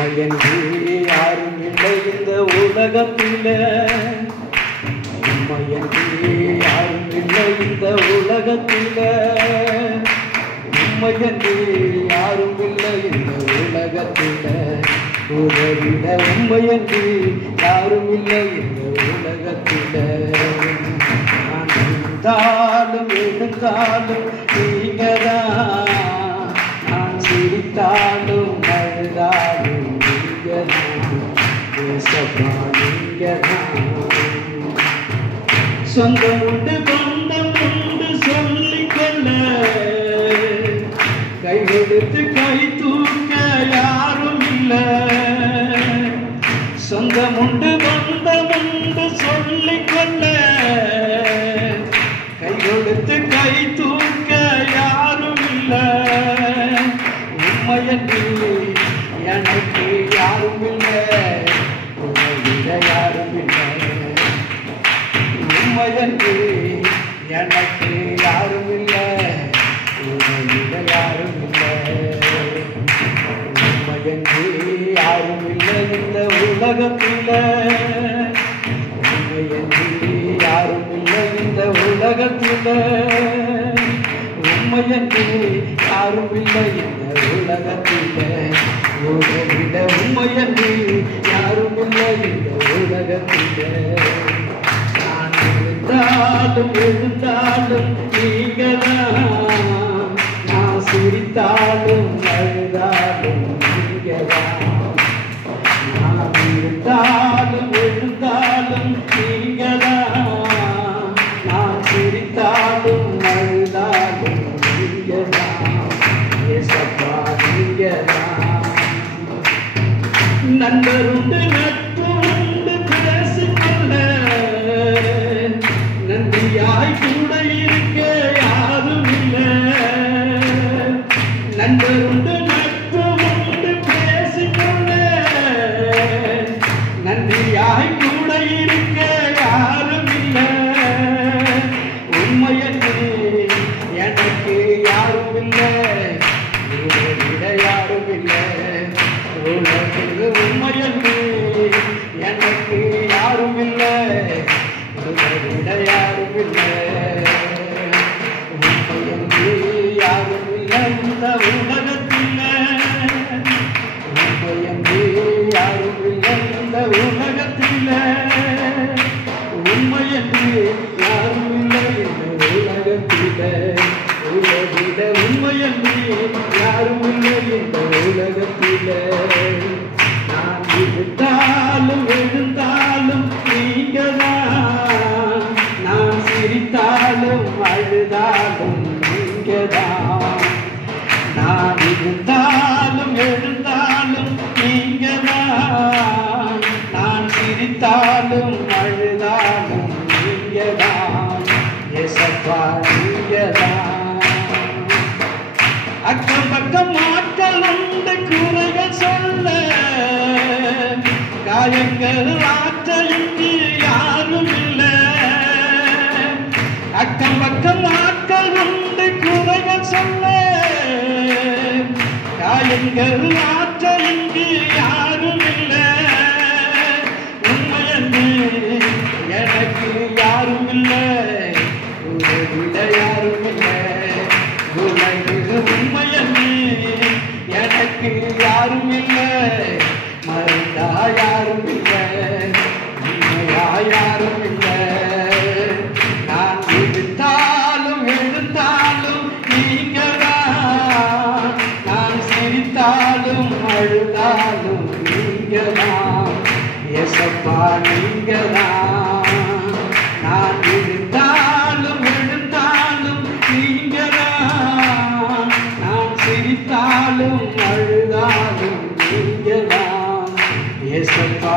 உம்மையன்றி யாரும் இல்லை இந்த உலகத்திலே, உம்மையன்றி யாரும் இல்லை இந்த உலகத்திலே, உம்மையன்றி யாரும் இல்லை இந்த உலகத்திலே, உதவிட உம்மையன்றி யாரும் இல்லை இந்த உலகத்திலே. நான் இருந்தாலும் எழுந்தாலும் நீங்கதான், நான் சிரித்தாலும் அழுதாலும் நீங்கதான், ஏசப்பா நீங்கதான். சொந்தம் உண்டு பந்தம் உண்டு சொல்லிக்கொள்ள, கை கொடுத்து கை தூக்க யாரும் இல்லை. சொந்தம் உண்டு பந்தம் உண்டு சொல்லிக்கொள்ள, கை கொடுத்து கை தூக்க யாரும் இல்லை. உம்மையன்றி எனக்கு யாரும் இல்லை, உம்மையிட யாரும் இல்லை. உம்மையன்றி எனக்கு யாரும் இல்லை, உம்மையிட யாரும் இல்லை. உம்மையன்றி யாரும் இல்லை இந்த உலகத்திலே, உம்மையன்றி யாரும் இல்லை இந்த உலகத்திலே, உம்மையன்றி யாரும் இல்லை இந்த உலகத்திலே, உம்மையிட உம்மையன்றி யாரும் இல்லை இந்த உலகத்திலே. நான் இருந்தாலும் எழுந்தாலும் நீங்கதான், நான் சிரித்தாலும் அழுதாலும் நீங்கதான். நான் இருந்தாலும் எழுந்தாலும் நீங்கதான், நான் சிரித்தாலும் அழுதாலும் நீங்கதான், ஏசப்பா நீங்கதான். நண்பருண்டு நட்பு உண்டு பேசிக்கொள்ள, நன்றியாய் கூட இருக்க யாரும் இல்லை. நண்பருண்டு நட்பு உண்டு பேசிக்கொள்ள, நன்றியாய் கூட இருக்க யாரும் இல்லை. உம்மையன்றி எனக்கு யாரும் இல்லை, உம்மையிட யாரும் இல்லை. உலகில் உம்மையன்றி எனக்கு யாரும் இல்லை, உம்மையிட யாரும் இல்லை. உம்மையன்றி யாரும் இல்லை இந்த உலகத்திலே, உம்மையன்றி யாரும் இல்லை இந்த உலகத்திலே, உம்மையன்றி யாரும் இல்லை இந்த உலகத்திலே. உலகிட உம்மையன்றி யாரும் இல்லை இந்த உலகத்திலே. நான் இருந்தாலும் எழுந்தாலும் நீங்கதான், நான் சிரித்தாலும் அழுதாலும் நீங்கதான். நான் இருந்தாலும் எழுந்தாலும் நீங்கதான், நான் சிரித்தாலும் அழுதாலும் நீங்கதான், ஏசப்பா நீங்கதான். அக்கம் பக்கம் ஆட்கள் உண்டு குறைகள் சொல்ல, காயங்கள் ஆற்ற இங்கு யாரும் இல்லை. அக்கம் பக்கம் ஆட்கள் உண்டு குறைகள் சொல்ல, காயங்கள் ஆற்ற இங்கு யாரும் இல்லை. உண்மையன்று எனக்கு யாரும் இல்லை, உலகில யாரும் இல்லை. உலகில் உண்மையன்று எனக்கு யாரும் இல்லை, மறந்தா யாரும் இல்லை, உண்மையா யாரும் இல்லை. நான் இருந்தாலும் எழுந்தாலும் நீங்கதான், நான் சிரித்தாலும் அழுதாலும் நீங்கதான், ஏசப்பா நீங்கதான். நான் இருந்தாலும் எழுந்தாலும் நீங்கதான், நான் சிரித்தாலும் அழுதாலும் நீங்கதான், ஏசப்பா.